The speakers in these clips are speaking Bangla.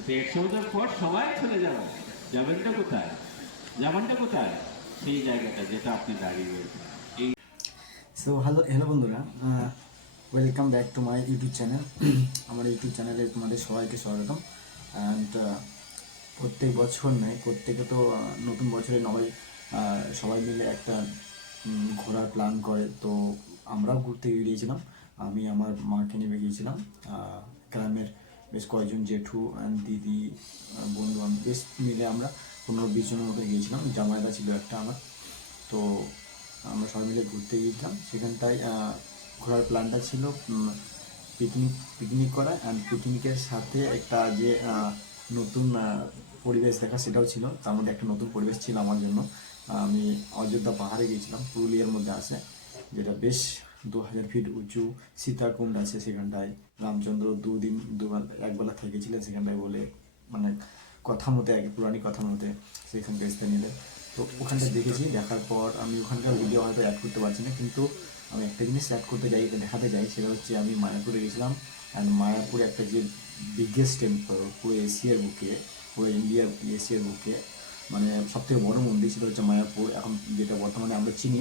কিন্তু 100 বছর পর সবাই চলে যাবে, যাবেনটা কোথায়? যাবেনটা কোথায়? সেই জায়গাটা যেটা আপনি দাঁড়িয়ে রয়েছেন। এই সো হ্যালো হ্যালো বন্ধুরা, welcome back to my YouTube channel. আমার ইউটিউব চ্যানেলে তোমাদের সবাইকে স্বাগতম। অ্যান্ড প্রত্যেক বছর নয়, প্রত্যেকে তো নতুন বছরে সবাই মিলে একটা ঘোরার প্ল্যান করে। তো আমরাও ঘুরতে গিয়েছিলাম। আমি আমার মাকে নিয়ে গিয়েছিলাম। গ্রামের বেশ কয়েকজন জেঠু অ্যান্ড দিদি, বন্ধু বান্ধব বেশ মিলে আমরা 15-20 জনের মতো গিয়েছিলাম। জামাইদা ছিল একটা আমার। তো আমরা সবাই মিলে ঘুরতে গিয়েছিলাম। সেখানটায় ঘোরার প্ল্যানটা ছিল পিকনিক করা, অ্যান্ড পিকনিকের সাথে একটা যে নতুন পরিবেশ দেখা, সেটাও ছিল। তার মধ্যে একটা নতুন পরিবেশ ছিল আমার জন্য। আমি অযোধ্যা পাহাড়ে গিয়েছিলাম, পুরুলিয়ার মধ্যে আছে, যেটা বেশ 2000 ফিট উঁচু সীতাকুণ্ড আছে সেখানটায়। রামচন্দ্র একবেলা থেকেছিলেন সেখানটায় বলে, মানে কথা মতে, এক পুরানি কথা মতে সেখানকার স্থানীয়দের। তো ওখানটা দেখেছি। দেখার পর আমি ওখানকার ভিডিও হয়তো অ্যাড করতে পারছি না, কিন্তু আমি একটা জিনিস অ্যাড করতে যাই, দেখাতে যাই, সেটা হচ্ছে আমি মায়াপুরে গেছিলাম। অ্যান্ড মায়াপুরে একটা যে বিগেস্ট টেম্পল পুরো এশিয়ার বুকে, পুরো ইন্ডিয়ার এশিয়ার বুকে, মানে সবথেকে বড় মন্দির, সেটা হচ্ছে মায়াপুর। এখন যেটা বর্তমানে আমরা চিনি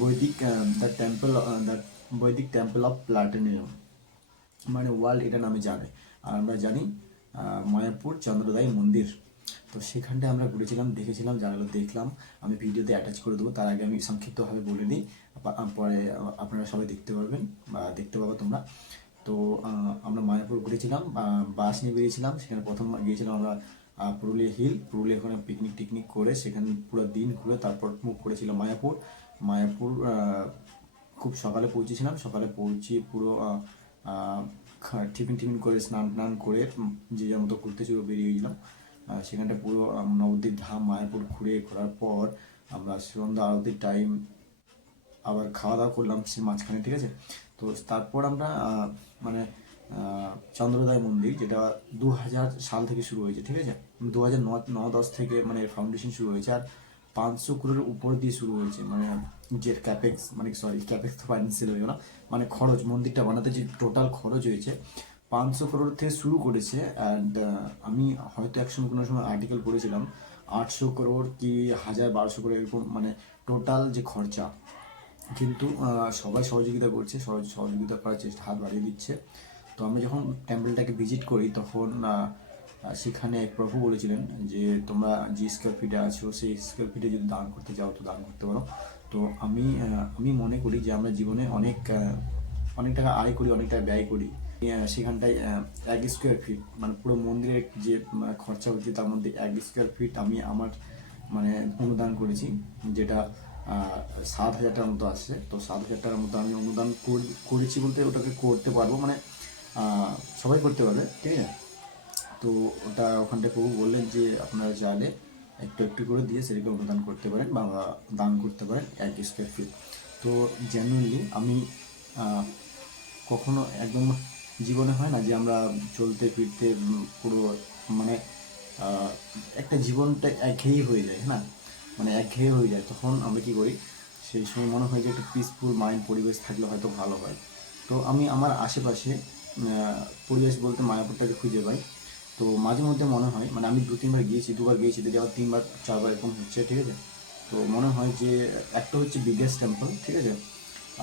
বৈদিক দ্য টেম্পল দ্য বৈদিক টেম্পল অফ প্লাটিনিয়াম, মানে ওয়ার্ল্ড এটা নামে জানে। আর আমরা জানি মায়াপুর চন্দ্রোদয় মন্দির। তো সেখানটায় আমরা ঘুরেছিলাম, দেখেছিলাম, জায়গাগুলো দেখলাম। আমি ভিডিওতে অ্যাটাচ করে দেবো। তার আগে আমি সংক্ষিপ্তভাবে বলে দিই, পরে আপনারা সবাই দেখতে পারবেন বা দেখতে পাবো তোমরা। তো আমরা মায়াপুর ঘুরেছিলাম, বাস নিয়ে বেরিয়েছিলাম। সেখানে প্রথম গিয়েছিলাম আমরা পুরুলিয়া হিল। পুরুলিয়া ওখানে পিকনিক টিকনিক করে সেখানে পুরো দিন ঘুরে তারপর মুখ করেছিল মায়াপুর। মায়াপুর খুব সকালে পৌঁছেছিলাম। সকালে পৌঁছে পুরো টিফিন টিফিন করে স্নান টান করে যে যার মতো ঘুরতে ছিল বেরিয়ে গেলাম। সেখানটা পুরো নবদ্বীপ ধাম মায়াপুর ঘোরার পর আমরা সন্ধ্যা আরতির টাইম আবার খাওয়া দাওয়া করলাম সে মাঝখানে, ঠিক আছে। তো তারপর আমরা মানে চন্দ্রোদয় মন্দির, যেটা 2000 সাল থেকে শুরু হয়েছে, ঠিক আছে। 2009-10 থেকে মানে ফাউন্ডেশন শুরু হয়েছে। আর 500 crore উপর দিয়ে শুরু হয়েছে, মানে যে ক্যাপেক্স, মানে সরি ক্যাপেক্স তো ফাইন্যান্সিয়াল হয়ে গেল, মানে খরচ মন্দিরটা বানাতে যে টোটাল খরচ হয়েছে 500 crore থেকে শুরু করেছে। অ্যান্ড আমি হয়তো একসময় কোনো সময় আর্টিকেল পড়েছিলাম 800 crore কি 1000-1200 crore এরকম, মানে টোটাল যে খরচা। কিন্তু সবাই সহযোগিতা করছে, সহযোগিতা করার চেষ্টা, হাত বাড়িয়ে দিচ্ছে। তো আমরা যখন টেম্পলটাকে ভিজিট করি তখন সেখানে প্রভু বলেছিলেন যে তোমরা যে স্কোয়ার ফিটে আছো সেই স্কোয়ার ফিটে যদি দান করতে চাও তো দান করতে পারো। তো আমি মনে করি যে আমরা জীবনে অনেক টাকা আয় করি, অনেক টাকা ব্যয় করি। সেখানটায় 1 স্কোয়ার ফিট, মানে পুরো মন্দিরের যে খরচা হচ্ছে তার মধ্যে 1 স্কোয়ার ফিট আমি আমার মানে অনুদান করেছি, যেটা 7,000 টাকার মতো আসছে। তো 7,000 টাকার মতো আমি অনুদান করেছি বলতে ওটাকে করতে পারবো, মানে সবাই করতে পারবে, ঠিক আছে। তো ওটা ওখানটায় প্রভু বললেন যে আপনারা চাইলে একটু একটু করে দিয়ে সেটাকে অনুদান করতে পারেন বা দান করতে পারেন 1 স্কোয়ার ফিট। তো জেনুইনলি আমি কখনো একদম জীবনে হয় না যে আমরা চলতে ফিরতে পুরো মানে একটা জীবনটা একঘেয়েই হয়ে যায়, হ্যাঁ, মানে একঘেয়ে হয়ে যায়। তখন আমরা কী করি, সেই সময় মনে হয় যে একটা পিসফুল মাইন্ড পরিবেশ থাকলে হয়তো ভালো হয়। তো আমি আমার আশেপাশে পরিবেশ বলতে মায়াপুরটাকে খুঁজে পাই। তো মাঝে মধ্যে মনে হয়, মানে আমি 2-3 বার গিয়েছি, 2 বার গিয়েছি, যদি আবার 3-4 বার এরকম হচ্ছে, ঠিক আছে। তো মনে হয় যে একটা হচ্ছে বিগেস্ট টেম্পল, ঠিক আছে।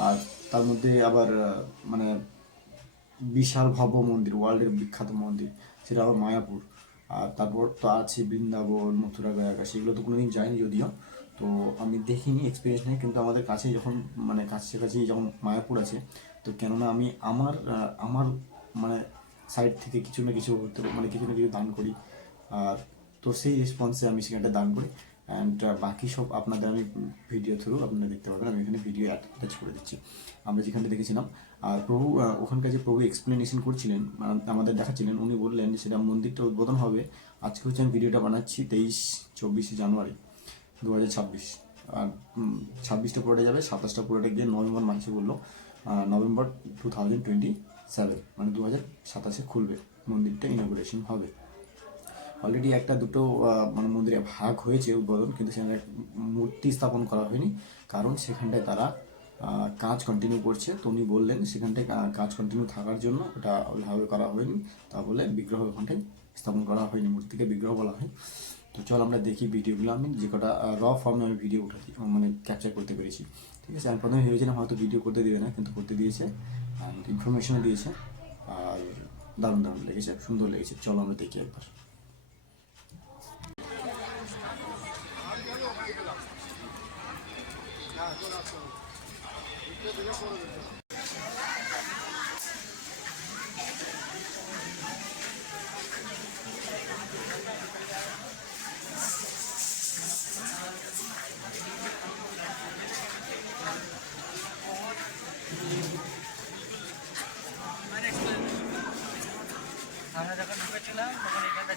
আর তার মধ্যে আবার মানে বিশাল ভব্য মন্দির, ওয়ার্ল্ডের বিখ্যাত মন্দির, সেটা আবার মায়াপুর। আর তারপর তো আছে বৃন্দাবন, মথুরা, গয়া, সেগুলো তো কোনোদিন যাইনি যদিও। তো আমি দেখিনি, এক্সপিরিয়েন্স নেই, কিন্তু আমাদের কাছে যখন মানে কাছাকাছি যখন মায়াপুর আছে, তো কেননা আমি আমার মানে সাইড থেকে কিছু না কিছু করতে, মানে কিছু না কিছু দান করি। আর তো সেই রেসপন্সে আমি সেখানটা দান করি। অ্যান্ড বাকি সব আপনাদের আমি ভিডিও থ্রু আপনারা দেখতে পাবেন, আমি এখানে ভিডিও অ্যাটাচ করে দিচ্ছি আমরা যেখানটা দেখেছিলাম। আর প্রভু ওখানকার যে প্রভু এক্সপ্লেনেশন করছিলেন, আমাদের দেখাচ্ছিলেন, উনি বললেন যে সেটা মন্দিরটা উদ্বোধন হবে। আজকে হচ্ছে আমি ভিডিওটা বানাচ্ছি 23-24 জানুয়ারি 2026। আর 26টা পুরোটা যাবে, 27টা পুরোটা গিয়ে নভেম্বর মাসে বললো, নভেম্বর 2027, মানে 2027 খুলবে মন্দিরটা, ইনগুরেশন হবে। অলরেডি একটা দুটো মানে মন্দিরে ভাগ হয়েছে উদ্বোধন, কিন্তু সেখানে মূর্তি স্থাপন করা হয়নি, কারণ সেখানটায় তারা কাজ কন্টিনিউ করছে। তো উনি বললেন সেখানটায় কাজ কন্টিনিউ থাকার জন্য ওটা ওইভাবে করা হয়নি, তা বলে বিগ্রহ ওখানটায় স্থাপন করা হয়নি, মূর্তিকে বিগ্রহ বলা হয়। তো চল আমরা দেখি ভিডিওগুলো। আমি যে কটা র ফর্মে আমি ভিডিও উঠাতে মানে ক্যাপচার করতে পেরেছি। ঠিক আছে, আমি প্রথমে ভেবেছিলাম হয়তো ভিডিও করতে দেবে না, কিন্তু করতে দিয়েছে, ইনফরমেশনও দিয়েছে, আর দারুণ দারুণ লেগেছে, সুন্দর লেগেছে। চলো আমরা দেখি একবার। আমরা যখন ঢুকেছিলাম তখন এখানটা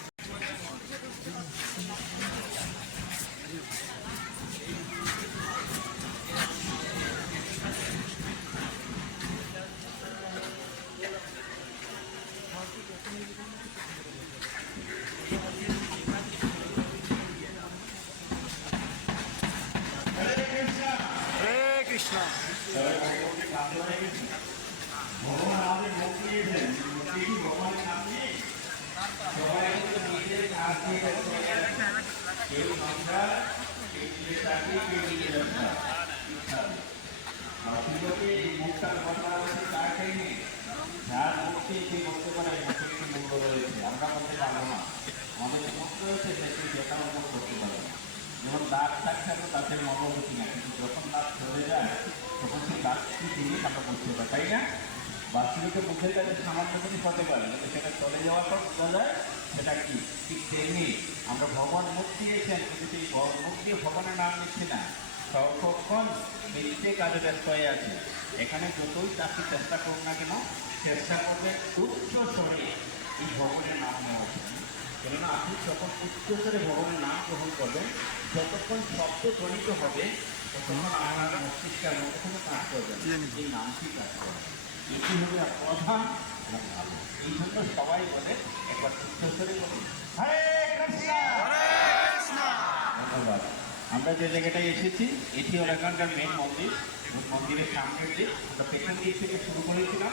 যার মধ্যে যে বলতে পারে একটি মূল্য রয়েছে, আমরা বলতে পারবো না। আমাদের মধ্যে রয়েছে সেটি যেটা আমরা করতে পারবো না। যেমন দাঁত থাকছে তো দাঁতের মনোভূতি না, কিন্তু যখন দাঁত চলে যায় তখন সেই দাঁত কি জিনিস আমরা বুঝতে পারি, তাই না? বাস্তবিকে বুঝে গেলে সামান্য জিনিস হতে পারে, কিন্তু সেটা চলে যাওয়ার পর বোঝা যায় সেটা কি। ঠিক তেমনি আমরা ভগবান মুখ দিয়েছেন, কিন্তু সেই মুখ দিয়ে ভগবানের নাম নিচ্ছি না, সর্বক্ষণ মিথ্যে কাজে ব্যস্ত হয়ে আছে। এখানে যতই চাকরি চেষ্টা করুন না কেন, চেষ্টা করবেন উচ্চ স্বরে এই ভগবানের নাম নেওয়ার জন্য। কেননা আপনি যখন উচ্চ স্বরে ভগবানের নাম গ্রহণ করবেন, যতক্ষণ শব্দ ধ্বনিত হবে ততক্ষণ আপনার মস্তিষ্কের মধ্যে কোনো কাজ করবেন, এই নামটি কাজ করবে। এটি হবে প্রধান ভালো। এই জন্য সবাই বলে একবার উচ্চ স্বরে বলি হরে কৃষ্ণ। ধন্যবাদ। আমরা যে জায়গাটায় এসেছি এটি হলো এখানকার মেন মন্দির। মন্দিরের সামনের দিক, আমরা পেছন দিক থেকে শুরু করেছিলাম,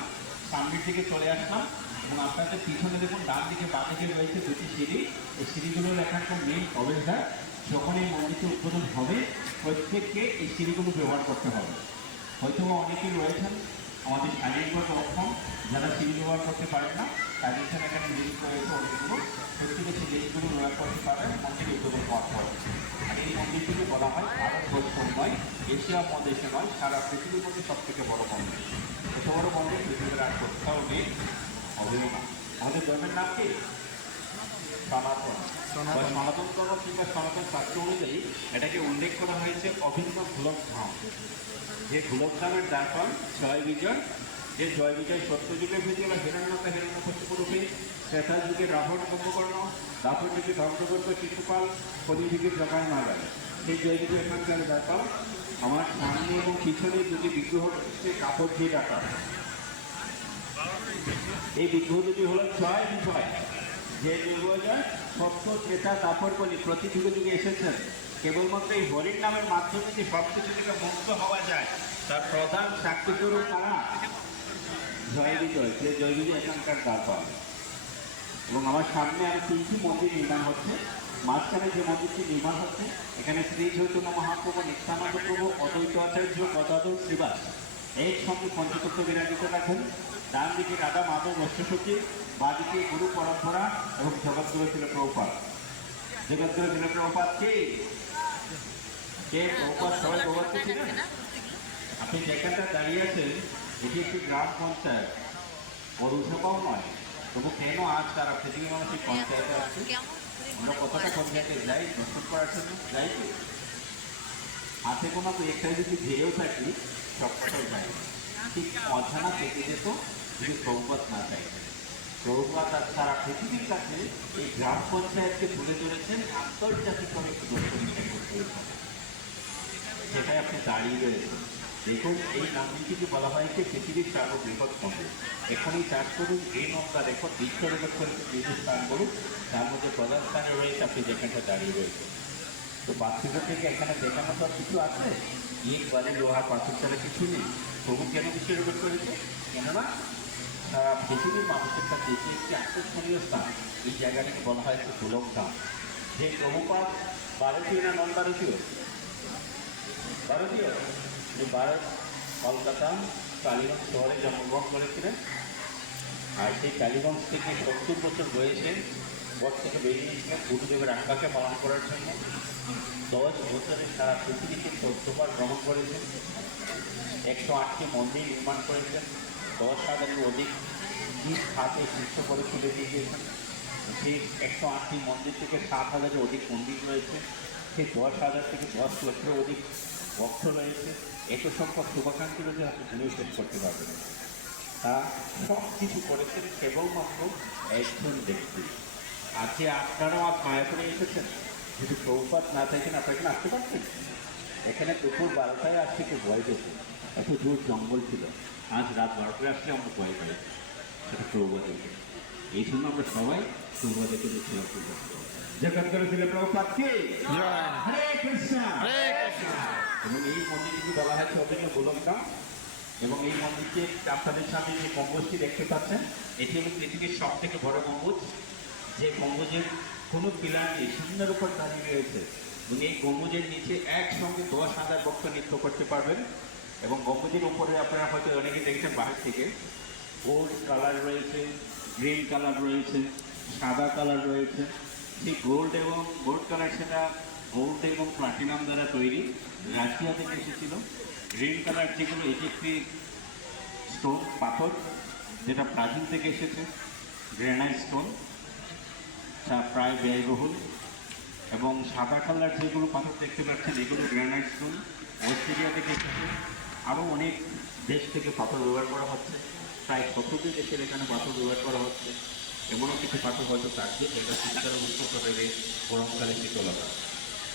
সামনের দিকে চলে আসলাম এবং আপনাদের পিছনে দেখুন ডান দিকে বাঁ দিকে রয়েছে দুটি সিঁড়ি। এই সিঁড়িগুলো এখানকার মেন প্রবেশদ্বার। যখন এই মন্দিরটি উদ্বোধন হবে প্রত্যেককে এই সিঁড়িগুলো ব্যবহার করতে হবে। হয়তো অনেকেই রয়েছেন আমাদের শারীরিকভাবে অক্ষম, যারা সিঁড়ি ব্যবহার করতে পারেন না, তাদের জন্য এখানে লিস্ট রয়েছে অনেকগুলো, প্রত্যেকে সেই লিস্টগুলো ব্যবহার করতে পারেন মন্দির উদ্বোধন হওয়ার পর। আর এই মন্দিরটিকে বলা হয় ভারতবর্ষ নয়, এশিয়া মহাদেশে নয়, সারা পৃথিবীর মধ্যে সব থেকে বড় মন্দির। এত বড় মন্দির পৃথিবীর আর কোথাও নেই, হবেও না। আমাদের ধর্মের নাম কি? সনাতন। সনাতন ধর্ম কিংবা সনাতন শাস্ত্র অনুযায়ী এটাকে উল্লেখ করা হয়েছে অভিন্ন গোলকধাম। যে গোলকধামের দাপন জয় বিজয়, যে জয় বিজয় সত্যযুগে হয়েছিল হিরণ্যকা হিরণ্যকশিপুরূপে, ত্রেতা যুগে রাবণ কুম্ভকর্ণ, দ্বাপর যুগে ধ্বংসগর্ভ শিশুপাল, কলিযুগে জগায় মাগায়। সেই জয় বিজয় এখানকার দাপন। আমার সামনে এবং পিছনে দুটি বিগ্রহ রয়েছে কাপড় দিয়ে ডাকা। এই বিগ্রহ দুটি হল জয় বিজয়। যে বিজয় সত্য ত্রেতা দ্বাপর কলি প্রতি যুগে যুগে এসেছেন। কেবলমাত্র এই হরির নামের মাধ্যমে যে সব কিছু থেকে মুক্ত হওয়া যায় তার প্রধান সাক্ষীস্বরূপ তারা জয় বিজয়, যে জয় বিজয় এখানকার দ্বারপাল। এবং আমার সামনে আরো তিনটি মন্দির নির্মাণ হচ্ছে। মাঝখানে যে মন্দিরটি নির্মাণ হচ্ছে এখানে শ্রী চৈতন্য মহাপ্রভু, নিত্যানন্দ প্রভু, অদ্বৈত আচার্য, গদাধর শ্রীবাস এর সঙ্গে পঞ্চতত্ত্ব বিরাজিত রাখেন। ডান দিকে রাধা মাধব বৈষ্ণসখী, বাঁ দিকে গুরু পরম্পরা এবং জগৎগুরু ছিল প্রভুপাদ। জগৎগুরু ছিল প্রভুপাদ কে? প্রভুপাদ সবাই প্রভুপাদ ছিলেন। আপনি যেখানটা দাঁড়িয়ে আছেন এটি একটি গ্রাম পঞ্চায়েত, পৌরসভাও নয়, তবু কেন আজ তারা পৃথিবীর মানুষ এই পঞ্চায়েতে আসছে? আমরা কতটা পঞ্চায়েতে যাই প্রস্তুত করার জন্য যাই কি হাতে কোনো তো একটাই যদি ধেয়েও থাকি সবটাই যায়, ঠিক অজানা থেকে যেত যদি প্রভুপাত না চাইতেন। প্রভুপাত আর সারা পৃথিবীর কাছে এই গ্রাম পঞ্চায়েতকে তুলে ধরেছেন আন্তর্জাতিকভাবে একটি দর্শনীয় করতে, সেটাই আপনি দাঁড়িয়ে রয়েছেন। দেখুন এই মন্দিরটিকে বলা হয় যে পৃথিবীর সর্ববৃহৎ মন্দির। এখনই চাষ করুন এই নৌকা দেখুন বিশ্ব রেকর্ড করেছে বিভিন্ন স্থানগুলো, তার মধ্যে প্রধান স্থানে রয়েছে আপনি যেখানটা দাঁড়িয়ে রয়েছেন। তো পার্থিব থেকে এখানে দেখানো তো কিছু আছে, ইট বালি লোহার পাথর ছাড়া কিছু নেই। প্রভু কেন বিশ্ব রেকর্ড করেছে? কেননা সারা পৃথিবীর মানুষের কাছে এটি একটি আকর্ষণীয় স্থান। এই জায়গাটাকে বলা হয় একটি গোলকধাম। যে প্রভুপাদ ভারতীয় না নন ভারতীয়? ভারতীয়। তিনি ভারত কলকাতা কালীগঞ্জ শহরে জন্মগ্রহণ করেছিলেন। আর সেই কালীগঞ্জ থেকে 70 বছর বয়সে ঘর থেকে বেরিয়েছিলেন গুরুদেবের আজ্ঞাকে পালন করার জন্য। 10 বছরে সারা পৃথিবীকে 14বার ভ্রমণ করেছেন। 108টি মন্দির নির্মাণ করেছেন। 10,000-এর অধিক শীত হাতে শীর্ষ করে তুলে দিয়ে গিয়েছেন। সেই 108টি মন্দির থেকে 7,000-এর অধিক মন্দির রয়েছে। সেই 10,000 থেকে 10 লক্ষের অধিক ভক্ত রয়েছে। এত সংখ্যক শুভাকাঙ্ক্ষী রয়েছে, আপনি ভুলেও শেষ করতে পারবেন। তা সব কিছু করেছেন কেবলমাত্র একজন ব্যক্তি। আজকে আপনারাও আজ মায়া করে এসেছেন। যদি প্রভুপাত না থাকেন আপনারা এখানে আসতে পারতেন? এখানে দুপুর 12টায় আজ থেকে ভয় পেয়েছে, এত দূর জঙ্গল ছিল। আজ রাত 12টায় আসলে আমরা ভয় পাই, সেটা প্রভুপাতকে। এই জন্য আমরা সবাই প্রভুপাতকে দেখছিলাম। যেখান করেছিলেন প্রভুপাতকে হরে কৃষ্ণ। এবং এই মন্দিরটি বলা হয়েছে অভিন্ন গোলকধাম। এবং এই মন্দিরকে আপনাদের সামনে যে গম্বুজটি দেখতে পাচ্ছেন, এটি হল পৃথিবীর সব থেকে বড় গম্বুজ। যে গম্বুজের কোনো পিলার নেই, শূন্যের উপর দাঁড়িয়ে রয়েছে। এবং এই গম্বুজের নিচে একসঙ্গে 10,000 ভক্ত নৃত্য করতে পারবেন। এবং গম্বুজের উপরে আপনারা হয়তো অনেকে দেখছেন বাইরে থেকে, গোল্ড কালার রয়েছে, গ্রিন কালার রয়েছে, সাদা কালার রয়েছে। সেই গোল্ড এবং গোল্ড কালার সেটা গোল্ড এবং প্লাটিনাম দ্বারা তৈরি, রাশিয়া থেকে এসেছিল। গ্রিন কালার যেগুলো, এটি একটি স্টোন পাথর যেটা ব্রাজিল থেকে এসেছে, গ্রেনাইট স্টোন, যা প্রায় ব্যয়বহুল। এবং সাদা কালার যেগুলো পাথর দেখতে পাচ্ছেন, এগুলো গ্রেনাইট স্টোন, অস্ট্রেলিয়া থেকে এসেছে। আরও অনেক দেশ থেকে পাথর ব্যবহার করা হচ্ছে, প্রায় 70টি দেশের এখানে পাথর ব্যবহার করা হচ্ছে। এমনও কিছু পাথর হয়তো থাকবে যেটা শীতকালে উৎপন্ন দেবে, গরমকালে শীতলতা।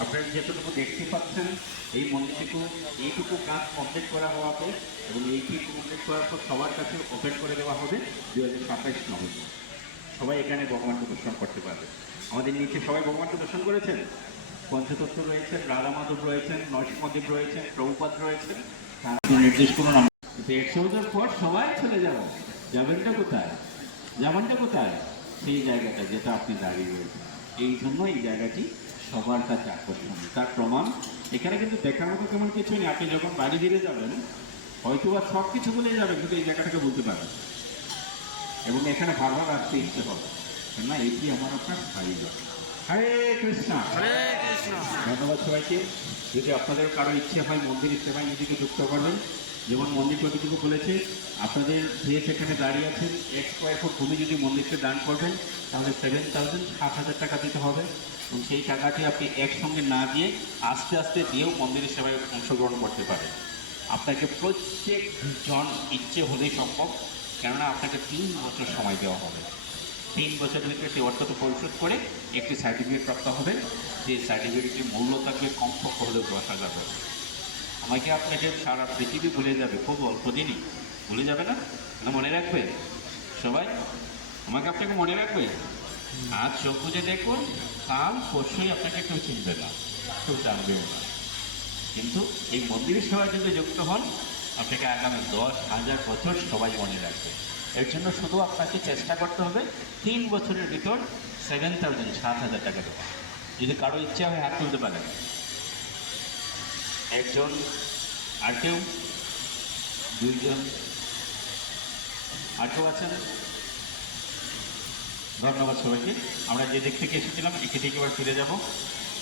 আপনারা যেটুকু দেখতে পাচ্ছেন এই এইটুকু কাজ কমপ্লিট করা হওয়াতে, এবং এইটি কমপ্লিট করার পর সবার কাছে ওপেন করে দেওয়া হবে 2027 নভেম্বর। সবাই এখানে ভগবানকে দর্শন করতে পারবে। আমাদের নিচে সবাই ভগবানকে দর্শন করেছেন। পঞ্চতত্ত্ব রয়েছেন, রাধা মাধব রয়েছেন, নরসিংহদেব রয়েছেন, প্রভুপাদ রয়েছেন। নির্দেশ করুন, কিন্তু 100 বছর পর সবাই চলে যাব। যাবেনটা কোথায়? যাবেনটা কোথায়? সেই জায়গাটা যেটা আপনি দাঁড়িয়ে রয়েছেন। এই জন্য এই জায়গাটি সবার কাছে আকর্ষণীয়। তার প্রমাণ এখানে কিন্তু দেখার মতো তেমন কিছু নেই। আপনি যখন বাড়ি ফিরে যাবেন হয়তো বা সব কিছু বলে যাবেন, কিন্তু এই জায়গাটাকে বলতে পারবেন। এবং এখানে বারবার আসতে ইচ্ছে হবে, না এটি আমার আপনার স্থায়ী জায়গা। হরে কৃষ্ণ। হরে কৃষ্ণ। ধন্যবাদ সবাইকে। যদি আপনাদের কারো ইচ্ছে হয় মন্দিরের সেবায় নিজেকে যুক্ত করবেন, যেমন মন্দির কর্তৃপক্ষ বলেছে, আপনাদের যে সেখানে দাঁড়িয়ে আছেন 1 স্কোয়ার ফুট ভূমি যদি মন্দিরকে দান করবেন তাহলে 7,000 টাকা দিতে হবে। এবং সেই টাকাটি আপনি একসঙ্গে না দিয়ে আস্তে আস্তে দিয়েও মন্দিরের সেবায় অংশগ্রহণ করতে পারেন। আপনাকে প্রত্যেক জন ইচ্ছে হলেই সম্ভব, কেননা আপনাকে 3 বছর সময় দেওয়া হবে। 3 বছরের ভিতরে সেই অর্থটা পরিশোধ করে একটি সার্টিফিকেট প্রাপ্ত হবে। যে সার্টিফিকেটের মূল্য থাকবে কমপক্ষ হলেও 10,000 টাকা। আমাকে আপনাকে সারা পৃথিবী ভুলে যাবে, খুব অল্প দিনই ভুলে যাবে না, এটা মনে রাখবে সবাই। আমাকে আপনাকে মনে রাখবে। আজ চোখ বুঝে দেখুন, কাল পরশুই আপনাকে কেউ চিনবে না, কেউ জানবেও না। কিন্তু এই মন্দিরের সেবায় যদি যুক্ত হন, আপনাকে আগামী 10,000 বছর সবাই মনে রাখবে। এর জন্য শুধু আপনাকে চেষ্টা করতে হবে 3 বছরের ভিতর 7,000 টাকা দেওয়া। যদি কারো ইচ্ছা হয় হাত তুলতে পারেন। একজন, আর কেউ? 2 জন, আর কেউ আছেন? ধন্যবাদ সবাইকে। আমরা যে দিক থেকে এসেছিলাম একে থেকে এবার ফিরে যাব।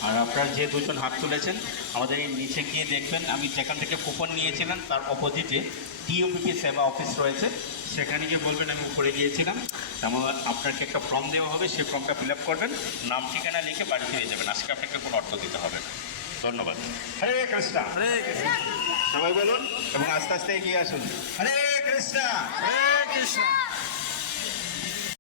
আর আপনারা যে 2 জন হাত তুলেছেন, আমাদের এই নিচে গিয়ে দেখবেন, আমি যেখান থেকে কুপন নিয়েছিলাম তার অপোজিটে টিওপিপি সেবা অফিস রয়েছে, সেখানে গিয়ে বলবেন আমি উপরে গিয়েছিলাম। তেমন আপনাকে একটা ফর্ম দেওয়া হবে, সেই ফর্মটা ফিল আপ করবেন, নাম ঠিকানা লিখে বাড়ি ফিরে যাবেন। আজকে আপনাকে কোনো অর্থ দিতে হবে না। ধন্যবাদ। হরে কৃষ্ণ। হরে কৃষ্ণ। সবাই বলুন এবং আস্তে আস্তে এগিয়ে আসুন। হরে কৃষ্ণ। হরে কৃষ্ণ।